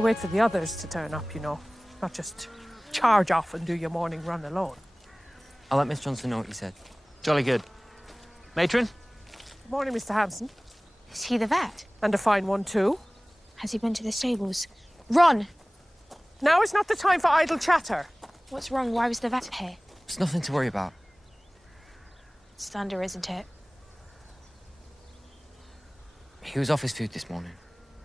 to wait for the others to turn up, you know. Not just charge off and do your morning run alone. I'll let Miss Johnson know what you said. Jolly good. Matron? Good morning, Mr. Hanson. Is he the vet? And a fine one, too. Has he been to the stables? Ron! Now is not the time for idle chatter. What's wrong? Why was the vet here? It's nothing to worry about. It's thunder, isn't it? He was off his food this morning.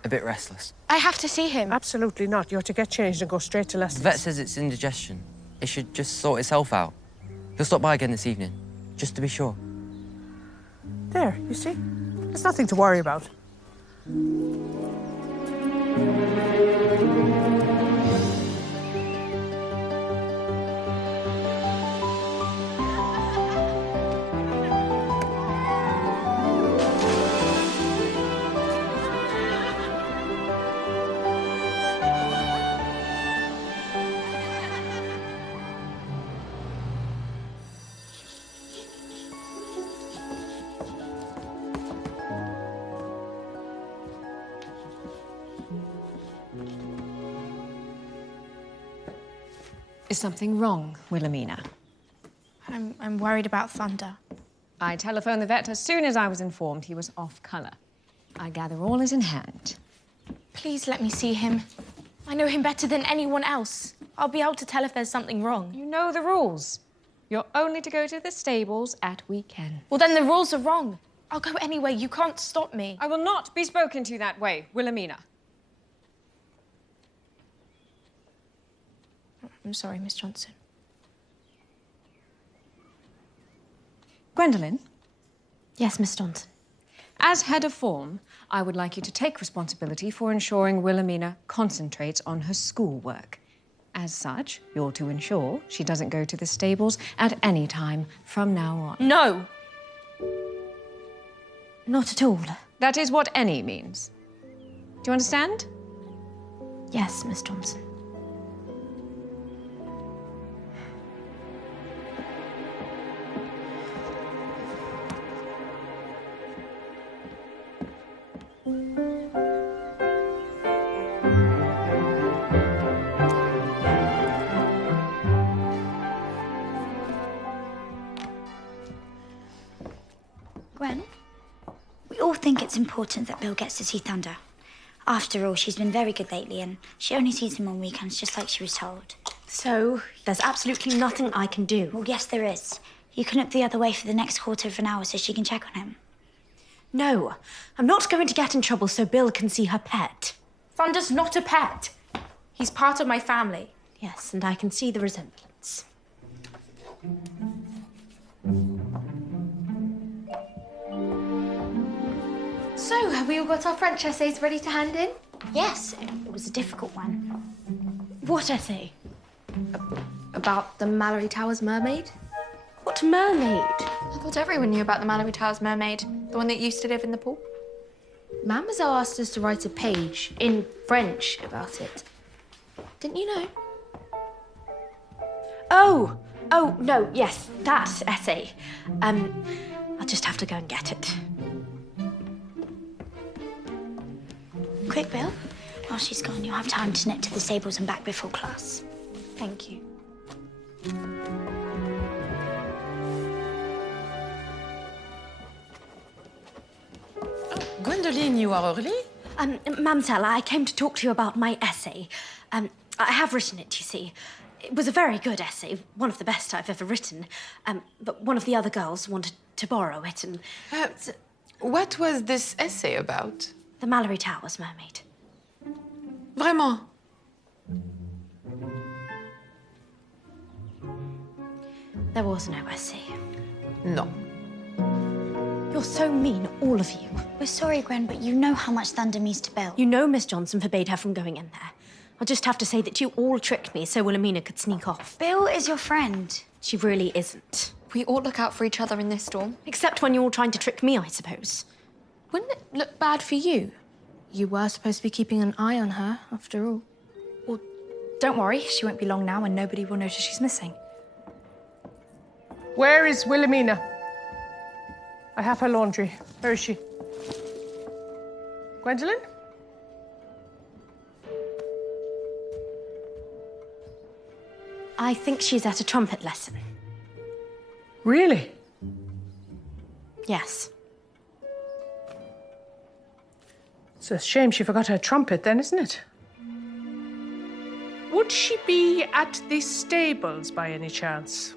A bit restless. I have to see him. Absolutely not. You're to get changed and go straight to lessons. The vet says it's indigestion. It should just sort itself out. He'll stop by again this evening, just to be sure. There, you see? There's nothing to worry about. Is something wrong, Wilhelmina? I'm worried about Thunder. I telephoned the vet as soon as I was informed he was off colour. I gather all is in hand. Please let me see him. I know him better than anyone else. I'll be able to tell if there's something wrong. You know the rules. You're only to go to the stables at weekend. Well, then the rules are wrong. I'll go anyway. You can't stop me. I will not be spoken to that way, Wilhelmina. I'm sorry, Miss Johnson. Gwendolen, Yes, Miss Johnson. as head of form, I would like you to take responsibility for ensuring Wilhelmina concentrates on her schoolwork. As such, you're to ensure she doesn't go to the stables at any time from now on. No! Not at all. That is what any means. Do you understand? Yes, Miss Johnson. Gwen, we all think it's important that Bill gets to see Thunder. After all, she's been very good lately, and she only sees him on weekends, just like she was told. So, there's absolutely nothing I can do. Well, yes, there is. You can look the other way for the next quarter of an hour so she can check on him. No, I'm not going to get in trouble so Bill can see her pet. Thunder's not a pet. He's part of my family. Yes, and I can see the resemblance. So, have we all got our French essays ready to hand in? Yes, it was a difficult one. What essay? About the Malory Towers mermaid? What mermaid? I thought everyone knew about the Malory Towers mermaid, the one that used to live in the pool. Mademoiselle asked us to write a page in French about it. Didn't you know? Oh, no, yes, that essay. I'll just have to go and get it. Quick, Bill. While she's gone, you'll have time to nip to the stables and back before class. Thank you. Gwendolen, you are early? Mamselle, I came to talk to you about my essay. I have written it, you see. It was a very good essay, one of the best I've ever written. But one of the other girls wanted to borrow it, and... What was this essay about? The Malory Towers mermaid. Vraiment? There was no essay. No. You're so mean, all of you. We're sorry, Gwen, but you know how much Thunder means to Bill. You know Miss Johnson forbade her from going in there. I'll just have to say that you all tricked me so Wilhelmina could sneak off. Bill is your friend. She really isn't. We all look out for each other in this storm. Except when you're all trying to trick me, I suppose. Wouldn't it look bad for you? You were supposed to be keeping an eye on her, after all. Well, don't worry. She won't be long now and nobody will notice she's missing. Where is Wilhelmina? I have her laundry. Where is she? Gwendolen? I think she's at a trumpet lesson. Really? Yes. It's a shame she forgot her trumpet then, isn't it? Would she be at the stables by any chance?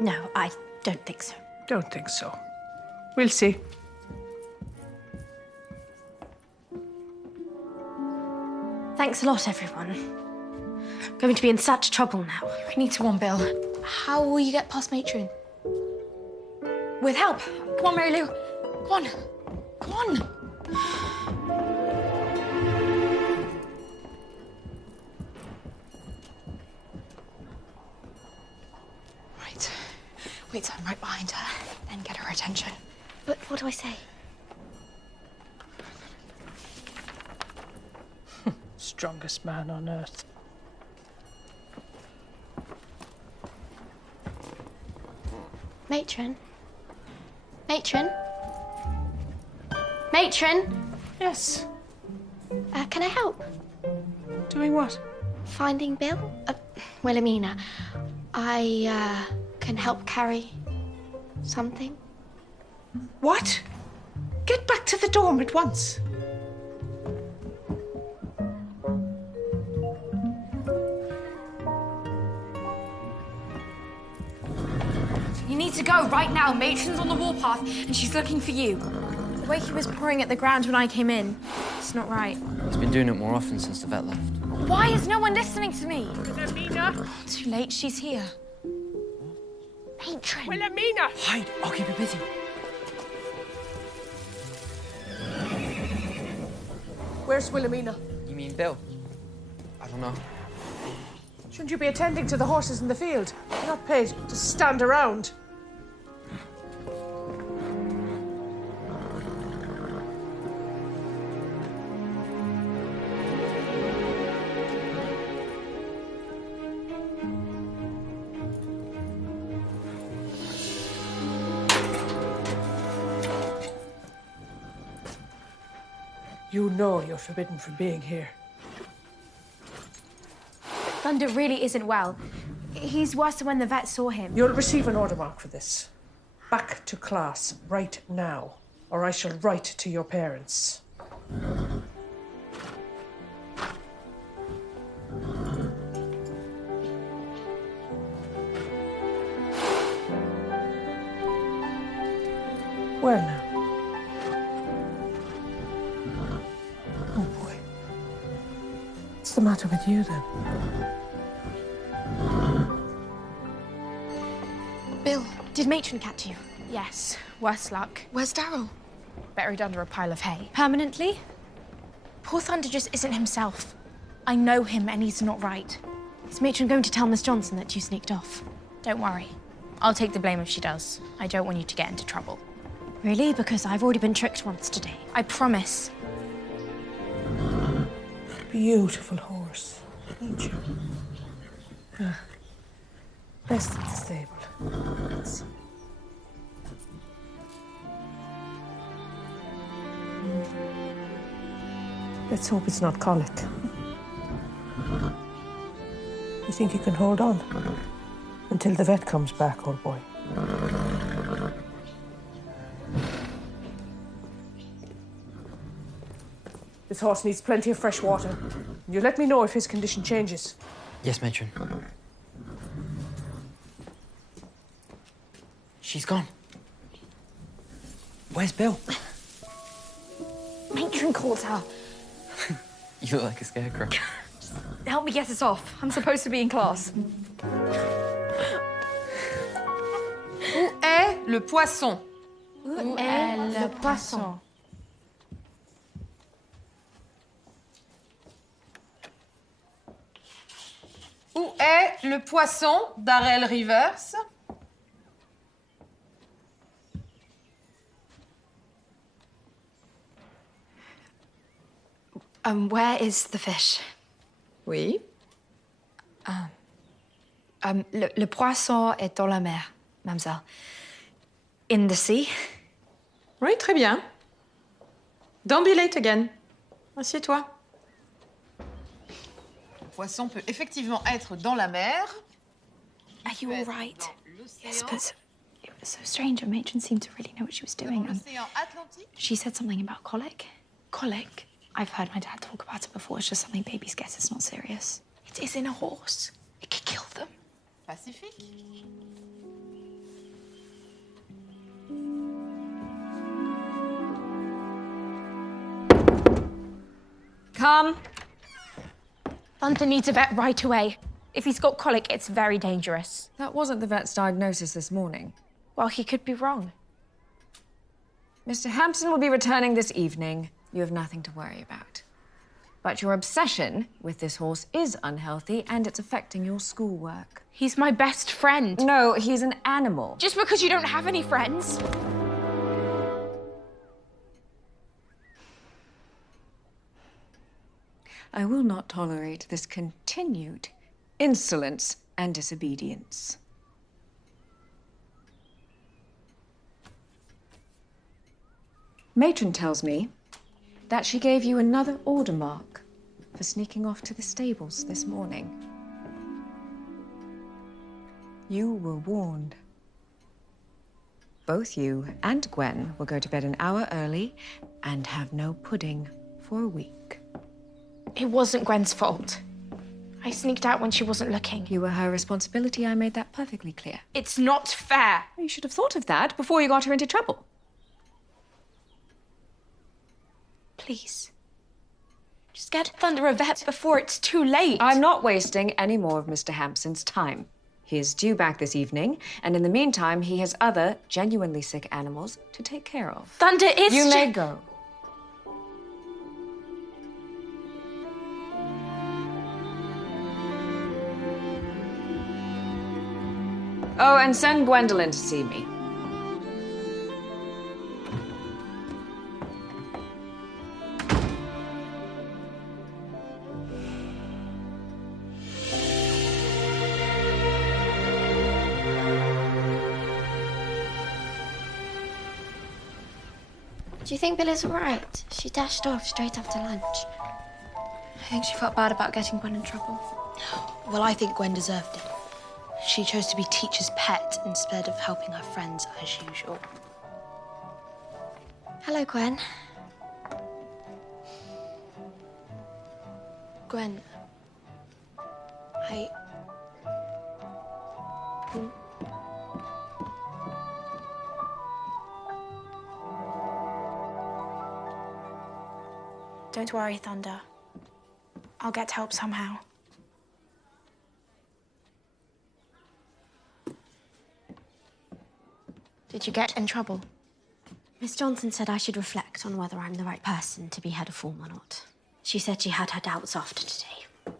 No, I don't think so. Don't think so. We'll see. Thanks a lot, everyone. I'm going to be in such trouble now. We need to warn Bill. How will you get past Matron? With help. Come on, Mary Lou. Come on. Come on. Right. Wait till I'm right behind her, then get her attention. But what do I say? Strongest man on earth. Matron? Matron? Matron? Yes. Can I help? Doing what? Finding Bill? Wilhelmina, I can help carry something. What? Get back to the dorm at once. You need to go right now. Matron's on the warpath, and she's looking for you. The way he was pouring at the ground when I came in, it's not right. He's been doing it more often since the vet left. Why is no one listening to me? Wilhelmina! Too late, she's here. Matron! Wilhelmina! Hide! I'll keep you busy. Where's Wilhelmina? You mean Bill? I don't know. Shouldn't you be attending to the horses in the field? You're not paid to stand around. You know you're forbidden from being here. Thunder really isn't well. He's worse than when the vet saw him. You'll receive an order mark for this. Back to class right now, or I shall write to your parents. Well now. Oh boy. What's the matter with you then? Bill, Did Matron catch you? Yes, worse luck. where's Daryl? Buried under a pile of hay. Permanently? Poor Thunder just isn't himself. I know him and he's not right. Is Matron going to tell Miss Johnson that you sneaked off? Don't worry. I'll take the blame if she does. I don't want you to get into trouble. Really? Because I've already been tricked once today. I promise. Beautiful horse, ain't you? Best at the stable. Let's see. Let's hope it's not colic. You think you can hold on until the vet comes back, old boy? This horse needs plenty of fresh water. You let me know if his condition changes. Yes, Matron. She's gone. Where's Bill? Matron called her. You look like a scarecrow. Help me get us off. I'm supposed to be in class. Où est le poisson? Où est le poisson? Où est le poisson d'Arel Rivers? Where is the fish? Oui. Le poisson est dans la mer, mademoiselle. In the sea. Oui, très bien. Don't be late again. Assieds-toi. poisson peut effectivement être dans la mer. Are you all right? Yes, but it was so strange. Her matron seemed to really know what she was doing. And L'océan Atlantique. she said something about colic. Colic? I've heard my dad talk about it before. It's just something babies get. It's not serious. It is in a horse. It could kill them. Pacifique. Come. Thunder needs a vet right away. If he's got colic, it's very dangerous. That wasn't the vet's diagnosis this morning. Well, he could be wrong. Mr. Hampson will be returning this evening. You have nothing to worry about. But your obsession with this horse is unhealthy and it's affecting your schoolwork. He's my best friend. No, he's an animal. Just because you don't have any friends. I will not tolerate this continued insolence and disobedience. Matron tells me that she gave you another order mark for sneaking off to the stables this morning. You were warned. Both you and Gwen will go to bed an hour early and have no pudding for a week. It wasn't Gwen's fault. I sneaked out when she wasn't looking. You were her responsibility. I made that perfectly clear. It's not fair. You should have thought of that before you got her into trouble. Please. Just get Thunder a vet before it's too late. I'm not wasting any more of Mr. Hampson's time. He is due back this evening, and in the meantime, he has other genuinely sick animals to take care of. Thunder is... You may go. Oh, and send Gwendolyn to see me. Do you think Billy's all right? She dashed off straight after lunch. I think she felt bad about getting Gwen in trouble. Well, I think Gwen deserved it. She chose to be teacher's pet instead of helping her friends as usual. Hello, Gwen. Gwen, Don't worry, Thunder. I'll get help somehow. Did you get in trouble? Miss Johnson said I should reflect on whether I'm the right person to be head of form or not. She said she had her doubts after today.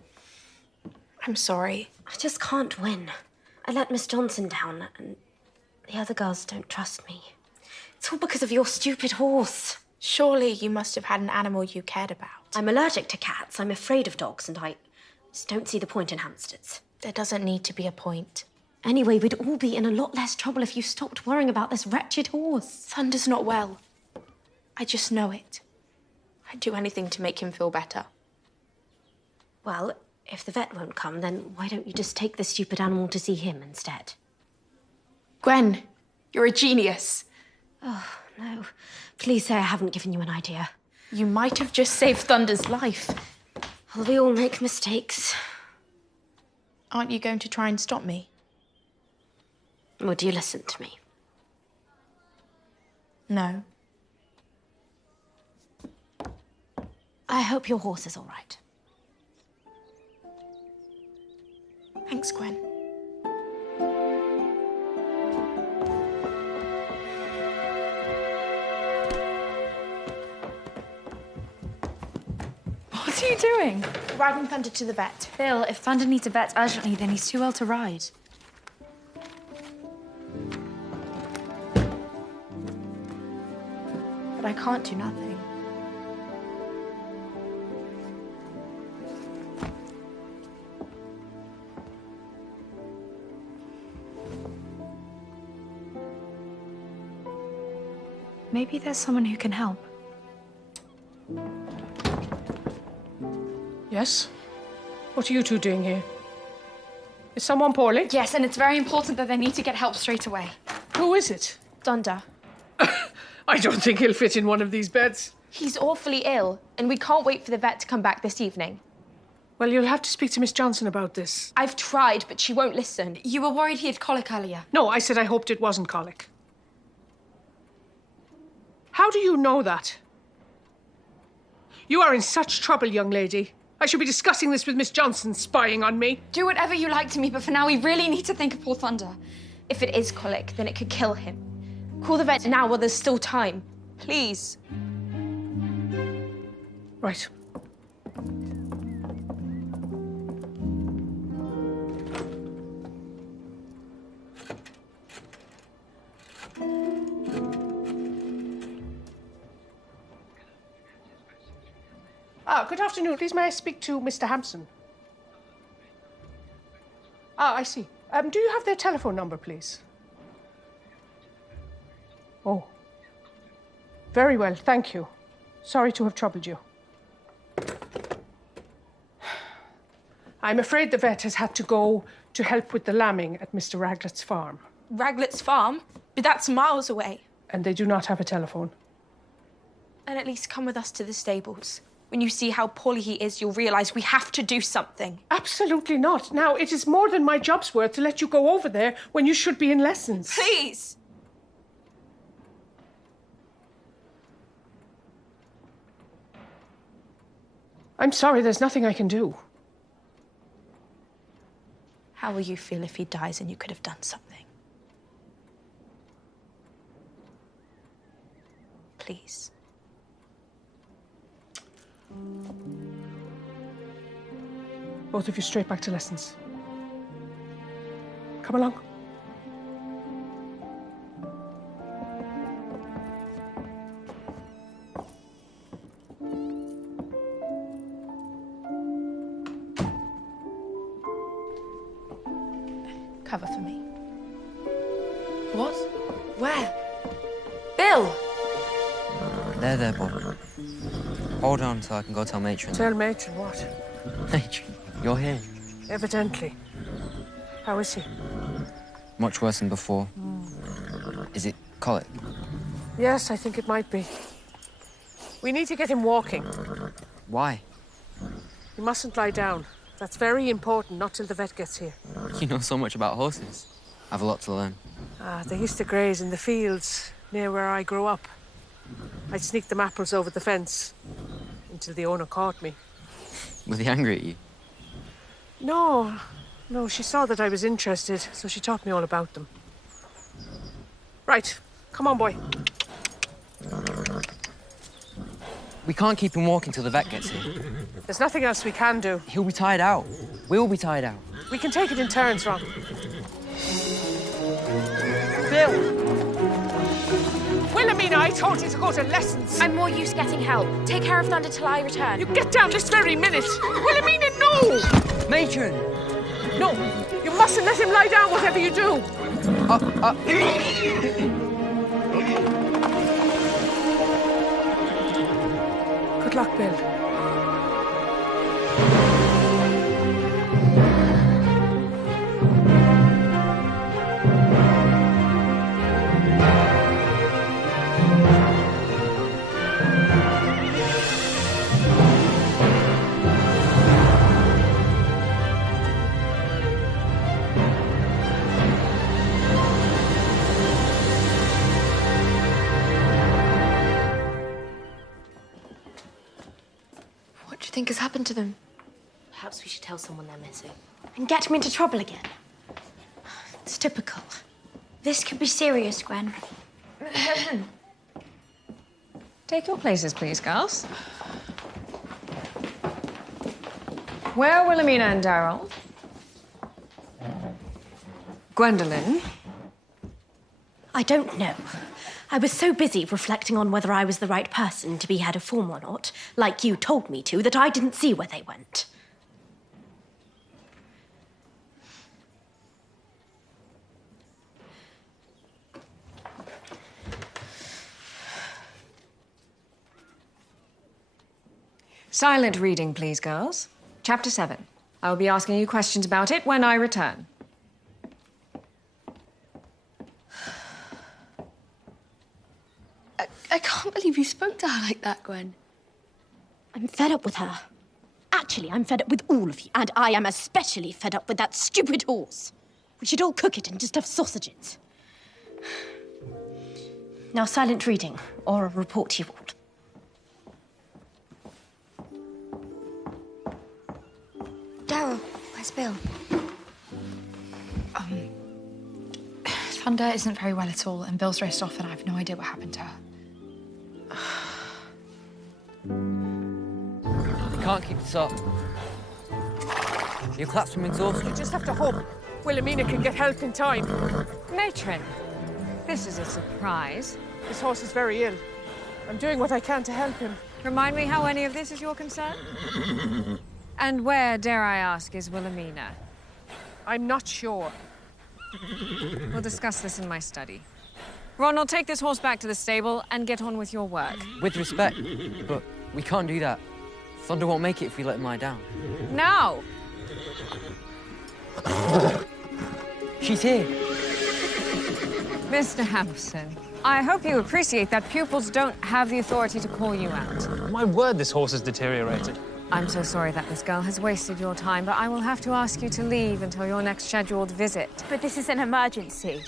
I'm sorry. I just can't win. I let Miss Johnson down, and the other girls don't trust me. It's all because of your stupid horse. Surely you must have had an animal you cared about. I'm allergic to cats, I'm afraid of dogs, and I just don't see the point in hamsters. There doesn't need to be a point. Anyway, we'd all be in a lot less trouble if you stopped worrying about this wretched horse. Thunder's not well. I just know it. I'd do anything to make him feel better. Well, if the vet won't come, then why don't you just take the stupid animal to see him instead? Gwen, you're a genius. Oh, no. Please say I haven't given you an idea. You might have just saved Thunder's life. Well, we all make mistakes. Aren't you going to try and stop me? Would you listen to me? No. I hope your horse is all right. Thanks, Gwen. What are you doing? Riding Thunder to the vet. Bill, if Thunder needs a vet urgently, then he's too ill to ride. But I can't do nothing. Maybe there's someone who can help. Yes? What are you two doing here? Is someone poorly? Yes, and it's very important that they need to get help straight away. Who is it? Donda. I don't think he'll fit in one of these beds. He's awfully ill, and we can't wait for the vet to come back this evening. Well, you'll have to speak to Miss Johnson about this. I've tried, but she won't listen. You were worried he had colic earlier. No, I said I hoped it wasn't colic. How do you know that? You are in such trouble, young lady. I should be discussing this with Miss Johnson spying on me. Do whatever you like to me, but for now we really need to think of poor Thunder. If it is colic, then it could kill him. Call the vet now while there's still time. Please. Right. Good afternoon. Please, may I speak to Mr. Hampson? I see. Do you have their telephone number, please? Oh. Very well, thank you. Sorry to have troubled you. I'm afraid the vet has had to go to help with the lambing at Mr. Raglett's farm. Raglett's farm? But that's miles away. And they do not have a telephone. And at least come with us to the stables. When you see how poorly he is, you'll realise we have to do something. Absolutely not. Now, it is more than my job's worth to let you go over there when you should be in lessons. Please! I'm sorry, there's nothing I can do. How will you feel if he dies and you could have done something? Please. Both of you straight back to lessons. Come along. Cover for me. What? Where? Bill! There, boy. Hold on so I can go tell Matron. Tell Matron what? Matron, you're here. Evidently. How is he? Much worse than before. Is it colic? Yes, I think it might be. We need to get him walking. Why? He mustn't lie down. That's very important, not till the vet gets here. You know so much about horses. I've a lot to learn. They used to graze in the fields near where I grew up. I'd sneak them apples over the fence until the owner caught me. Was he angry at you? No, she saw that I was interested, so she taught me all about them. Right, come on, boy. We can't keep him walking till the vet gets here. There's nothing else we can do. He'll be tired out. We'll be tired out. We can take it in turns, Ron. Bill! Wilhelmina, I told you to go to lessons. I'm more use getting help. Take care of Thunder till I return. You get down this very minute. Wilhelmina, no! Matron! No, you mustn't let him lie down, whatever you do. Good luck, Bill. What do you think has happened to them? Perhaps we should tell someone they're missing. And get him into trouble again. It's typical. This could be serious, Gwen. Take your places, please, girls. Where are Wilhelmina and Darryl? Gwendolyn? I don't know. I was so busy reflecting on whether I was the right person to be head of form or not, like you told me to, that I didn't see where they went. Silent reading, please, girls. Chapter 7. I'll be asking you questions about it when I return. I can't believe you spoke to her like that, Gwen. I'm fed up with her. Actually, I'm fed up with all of you, and I am especially fed up with that stupid horse. We should all cook it and just have sausages. Now, silent reading, or a report to you all. Daryl, where's Bill? Thunder isn't very well at all, and Bill's raced off, and I have no idea what happened to her. You can't keep this up. You'll collapse from exhaustion. You just have to hope Wilhelmina can get help in time. Matron, this is a surprise. This horse is very ill. I'm doing what I can to help him. Remind me how any of this is your concern? And where, dare I ask, is Wilhelmina? I'm not sure. We'll discuss this in my study. Ronald, take this horse back to the stable and get on with your work. With respect, but we can't do that. Thunder won't make it if we let him lie down. Now! She's here. Mr. Hampson, I hope you appreciate that pupils don't have the authority to call you out. My word, this horse has deteriorated. I'm so sorry that this girl has wasted your time, but I will have to ask you to leave until your next scheduled visit. But this is an emergency.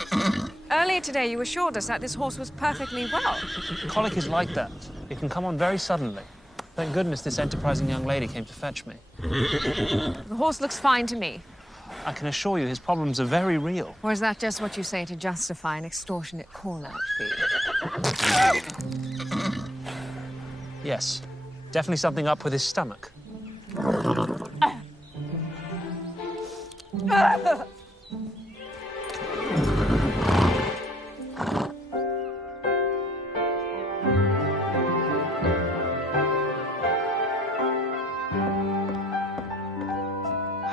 Earlier today, you assured us that this horse was perfectly well. Colic is like that. It can come on very suddenly. Thank goodness this enterprising young lady came to fetch me. The horse looks fine to me. I can assure you his problems are very real. Or is that just what you say to justify an extortionate call-out fee? Yes, definitely something up with his stomach. Why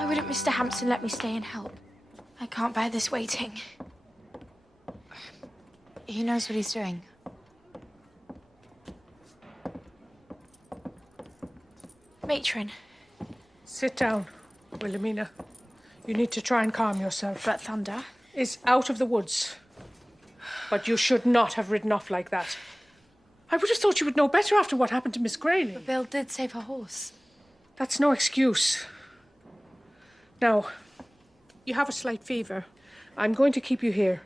wouldn't Mr. Hampson let me stay and help? I can't bear this waiting. He knows what he's doing. Matron. Sit down, Wilhelmina. You need to try and calm yourself. But Thunder is out of the woods. But you should not have ridden off like that. I would have thought you would know better after what happened to Miss Grayling. But Bill did save her horse. That's no excuse. Now, you have a slight fever. I'm going to keep you here.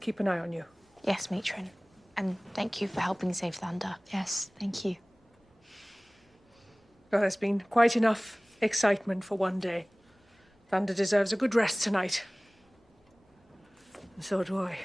Keep an eye on you. Yes, Matron. And thank you for helping save Thunder. Yes, thank you. There has been quite enough excitement for one day. Thunder deserves a good rest tonight. And so do I.